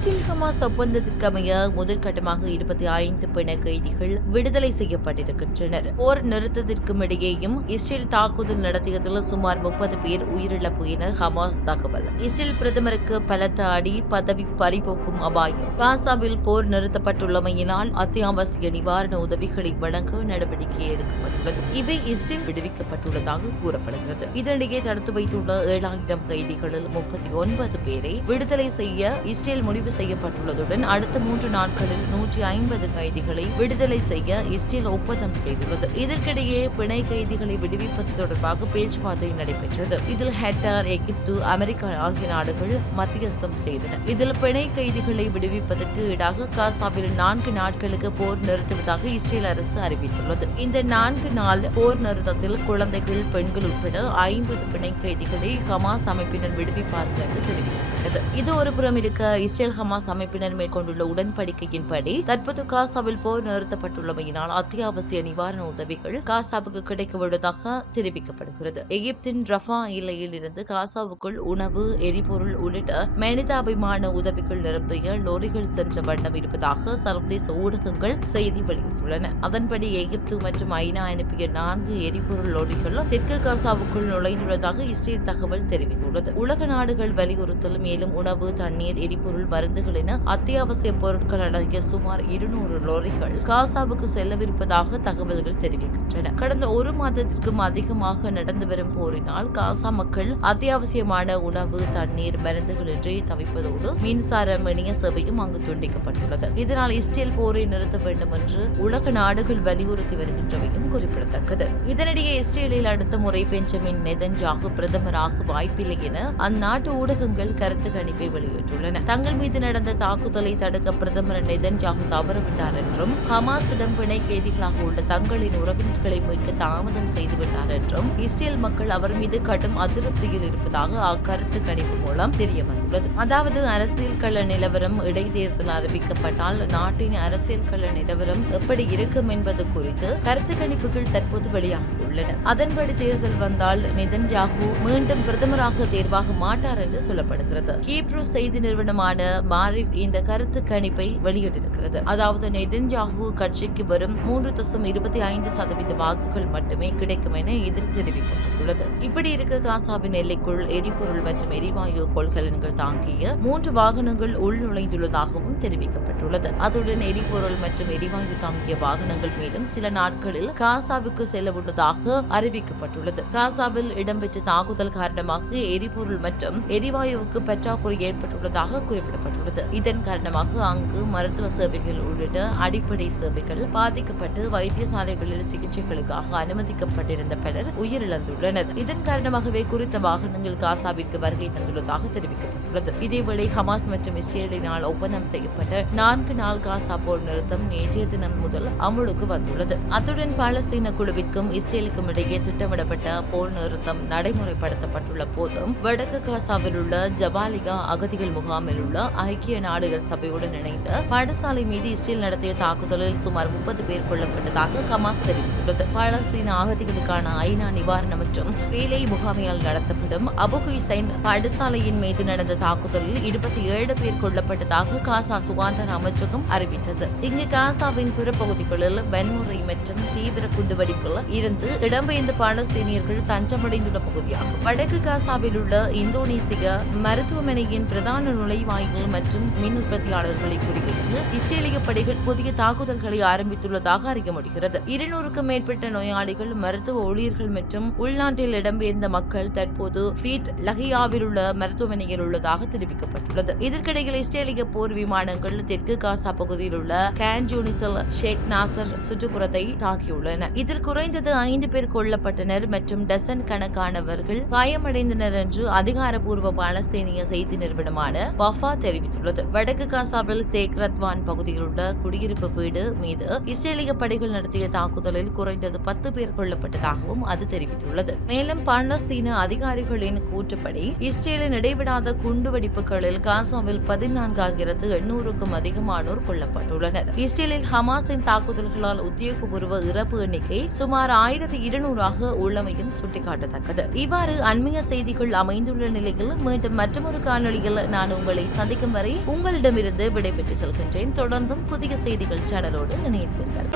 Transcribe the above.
Israel Hamas ஒப்பந்தத்திற்கமைய முதற்கட்டமாக 25 பிணை கைதிகள் விடுதலை செய்யப்பட்டிருக்கின்றனர். போர் நிறுத்தத்திற்கும் இடையேயும் இஸ்ரேல் தாக்குதல் நடத்தியதில் சுமார் 30 பேர் உயிரிழப்பு என ஹமாஸ் தகவல். இஸ்ரேல் பிரதமருக்கு பலத்த அடி, பதவி பறிபோகும் அபாயம். காசாவில் போர் நிறுத்தப்பட்டுள்ளமையினால் அத்தியாவசிய நிவாரண உதவிகளை வழங்க நடவடிக்கை எடுக்கப்பட்டுள்ளது. இவை இஸ்ரேல் விடுவிக்கப்பட்டுள்ளதாக கூறப்படுகிறது. இதனிடையே தடுத்து வைத்துள்ள 7000 கைதிகளில் 39 பேரை விடுதலை செய்ய இஸ்ரேல் முடிவு செய்யப்பட்டுள்ளதுடன் அடுத்த 3 நாட்களில் 150 கைதிகளை விடுதலை செய்ய இஸ்ரேல் ஒப்பந்தம் செய்துள்ளது. இதற்கிடையே பிணை கைதிகளை விடுவிப்பது தொடர்பாக பேச்சுவார்த்தை நடைபெற்றது. இதில் ஹட்டார், எகிப்து, அமெரிக்கா ஆகிய நாடுகள் மத்தியஸ்தம் செய்தன. இதில் பிணை கைதிகளை விடுவிப்பதற்கு ஈடாக காசாவில் 4 நாட்களுக்கு போர் நிறுத்துவதாக இஸ்ரேல் அரசு அறிவித்துள்ளது. இந்த 4 நாள் போர் நிறுத்தத்தில் குழந்தைகள், பெண்கள் உட்பட 50 பிணை கைதிகளை ஹமாஸ் அமைப்பினர் விடுவிப்பார்கள் என்று தெரிவிக்கப்பட்டது. இது ஒரு புறம் இருக்க, இஸ்ரேல் ஹமாஸ் அமைப்பினர் மேற்கொண்டுள்ள உடன்படிக்கையின்படி தற்போது காசாவில் போர் நிறுத்தப்பட்டுள்ளமையினால் அத்தியாவசிய நிவாரண உதவிகள் காசாவுக்கு கிடைக்கவுள்ளதாக தெரிவிக்கப்படுகிறது. எகிப்தின் ரஃபா எல்லையில் இருந்து காசாவுக்குள் உணவு, எரிபொருள் உள்ளிட்ட மனிதாபிமான உதவிகள் நிரம்பிய லோரிகள் சென்ற வண்ணம் இருப்பதாக சர்வதேச ஊடகங்கள் செய்தி வெளியிட்டுள்ளன. அதன்படி எகிப்து மற்றும் ஐநா அனுப்பிய 4 எரிபொருள் லோரிகள் தெற்கு காசாவுக்குள் நுழைந்துள்ளதாக இஸ்ரேல் தகவல் தெரிவித்துள்ளது. உலக நாடுகள் வலியுறுத்தல் மேலும் உணவு, தண்ணீர், எரிபொருள், மருந்துகள் என அத்தியாவசிய பொருட்கள் அடங்கிய சுமார் 200 லோரிகள் காசாவுக்கு செல்லவிருப்பதாக தகவல்கள் தெரிவிக்கின்றன. கடந்த 1 மாதத்திற்கும் அதிகமாக நடந்து வரும் போரினால் காசா மக்கள் அத்தியாவசியமான உணவு, தண்ணீர், மருந்துகள் இன்றி தவிப்பதோடு மின்சாரம், இணைய சேவையும் அங்கு துண்டிக்கப்பட்டுள்ளது. இதனால் இஸ்ரேல் போரை நிறுத்த வேண்டும் என்று உலக நாடுகள் வலியுறுத்தி வருகின்றமையும் குறிப்பிடத்தக்கது. இதனிடையே இஸ்ரேலில் அடுத்த முறை பெஞ்சமின் நெதன்யாகு பிரதமராக வாய்ப்பில்லை என அந்நாட்டு ஊடகங்கள் கருத்து கணிப்பை வெளியிட்டுள்ளன. தங்கள் மீது நடந்த தாக்குதலை தடுக்க பிரதமர் நெதன்யாகு தவறவிட்டார் என்றும், ஹமாஸிடம் பிணை கைதிகளாக உள்ள தங்களின் உறவினர்களை மீட்க தாமதம் செய்துவிட்டார் என்றும் இஸ்ரேல் மக்கள் அவர் மீது கடும் அதிருப்தியில் இருப்பதாக அக்கருத்து கணிப்பு மூலம் தெரிய வந்துள்ளது. அதாவது அரசியல் கள நிலவரம், இடைத்தேர்தல் அறிவிக்கப்பட்டால் நாட்டின் அரசியல் கள நிலவரம் எப்படி இருக்கும் என்பது குறித்து கருத்து கணிப்புகள் தற்போது வெளியாகியுள்ளன. அதன்படி தேர்தல் வந்தால் நெதன்யாகு மீண்டும் பிரதமராக தேர்வாக மாட்டார் என்று சொல்லப்படுகிறது. ஹீப்ரு செய்தி நிறுவனமான மாரிஃப் இந்த கருத்து கணிப்பை வெளியிட்டிருக்கிறது. அதாவது நெதன்யாகு கட்சிக்கு வரும் 3.25% வாக்குகள் மட்டுமே கிடைக்கும் என இதில் தெரிவிக்கப்பட்டுள்ளது. இப்படி இருக்க காசாவின் எல்லைக்குள் எரிபொருள் மற்றும் எரிவாயு கொள்கலன்கள் தாங்கிய 3 வாகனங்கள் உள்நுழைந்துள்ளதாகவும் தெரிவிக்கப்பட்டுள்ளது. அதுடன் எரிபொருள் மற்றும் எரிவாயு தாங்கிய வாகனங்கள் மேலும் சில நாட்களில் காசாவுக்கு செல்ல உள்ளதாக அறிவிக்கப்பட்டுள்ளது. காசாவில் இடம்பெற்ற தாக்குதல் காரணமாக எரிபொருள் மற்றும் எரிவாயுவுக்கு பற்றாக்குறை ஏற்பட்டுள்ளதாக குறிப்பிடப்பட்டுள்ளது. இதன் காரணமாக அங்கு மருத்துவ சேவைகள் உள்ளிட்ட அடிப்படை சேவைகள் பாதிக்கப்பட்டு வைத்தியசாலைகளில் சிகிச்சைகளுக்காக அனுமதிக்கப்பட்டிருந்த பலர் உயிரிழந்துள்ளனர். இதன் காரணமாகவே குறித்த வாகனங்கள் காசாவிற்கு வருகை தந்துள்ளதாக தெரிவிக்கப்பட்டுள்ளது. இதேவேளை ஹமாஸ் மற்றும் இஸ்ரேலினால் ஒப்பந்தம் செய்யப்பட்ட 4 நாள் காசா போர் நிறுத்தம் நேற்றைய தினம் முதல் அமுலுக்கு வந்துள்ளது. அத்துடன் பாலஸ்தீன குழுவிற்கும் இஸ்ரேலுக்கும் இடையே திட்டமிடப்பட்ட போர் நிறுத்தம் நடைமுறைப்படுத்தப்பட்டுள்ள போதும் வடக்கு காசாவில் உள்ள ஜபாலியா அகதிகள் முகாமில் உள்ள ஐக்கிய நாடுகள் சபையுடன் இணைந்த பாடசாலை மீது இஸ்ரேல் நடத்திய தாக்குதலில் சுமார் 30 பேர் கொல்லப்பட்டதாக ஹமாஸ் தெரிவித்துள்ளது. பாலஸ்தீன அகதிகளுக்கான ஐநா நிவாரண மற்றும் வேலை முகாமையால் நடத்தப்படும் அபு ஹுசைன் பாடசாலையின் மீது நடந்த தாக்குதலில் 27 பேர் கொல்லப்பட்டதாக காசா சுகாதார அமைச்சகம் அறிவித்தது. இங்கு காசாவின் பிற பகுதிகளில் வன்முறை மற்றும் தீவிர குண்டுவெடிப்பில் இருந்து இடம்பெயர்ந்த பாலஸ்தீனியர்கள் தஞ்சமடைந்துள்ள பகுதியாகும். வடக்கு காசாவில் உள்ள இந்தோனேசிய மருத்துவமனையின் பிரதான நுழைவாயில் மற்றும் மின் உற்பத்தியாளர்களை குறிவைத்து இஸ்ரேலிய படைகள் புதிய தாக்குதல்களை ஆரம்பித்துள்ளதாக அறிய முடிகிறது. 200க்கும் மேற்பட்ட நோயாளிகள், மருத்துவ ஊழியர்கள் மற்றும் உள்நாட்டில் இடம்பெயர்ந்த மக்கள் தற்போது ஃபீட் லஹியாவில் உள்ள மருத்துவமனையில் உள்ளதாக தெரிவிக்கப்பட்டுள்ளது. இதற்கிடையில் இஸ்ரேலிய போர் விமானங்கள் தெற்கு காசா பகுதியில் உள்ள கேன் யூனிஸில் ஷேக் நாசர் சுற்றுப்புறத்தை தாக்கியுள்ளன. இதில் குறைந்தது 5 பேர் கொல்லப்பட்டனர் மற்றும் டசன் கணக்கானவர்கள் காயமடைந்தனர் என்று அதிகாரப்பூர்வ பாலஸ்தீனிய செய்தி நிறுவனமான வஃபா தெரிவித்துள்ளது. வடக்கு காசாவில் ஷேக் ரத்வான் பகுதியில் உள்ள குடியிருப்பு வீடு மீது இஸ்ரேலிய படைகள் நடத்திய தாக்குதலில் குறைந்தது 10 பேர் கொல்லப்பட்டதாகவும் அது தெரிவித்துள்ளது. மேலும் பாலஸ்தீன அதிகாரிகளின் கூற்றுப்படி இஸ்ரேலின் இடைவிடாத குண்டுவெடிப்புகளில் காசாவில் 14,800க்கும் அதிகமானோர் கொல்லப்பட்டுள்ளனர். இஸ்ரேலில் ஹமாஸின் தாக்குதல்களால் உத்தியோகபூர்வ இறப்பு எண்ணிக்கை சுமார் 1200 உள்ளமையும் சுட்டிக்காட்டத்தக்கது. இவ்வாறு அண்மைய செய்திகள் அமைந்துள்ள நிலையில் மீண்டும் மற்றொரு காணொளியில் நான் உங்களை சந்திக்கும் சந்திக்கும் வரை உங்களிடமிருந்து விடைபெற்று செல்கின்றேன். தொடர்ந்தும் புதிய செய்திகள் சேனலோடு இணைந்திருங்கள்.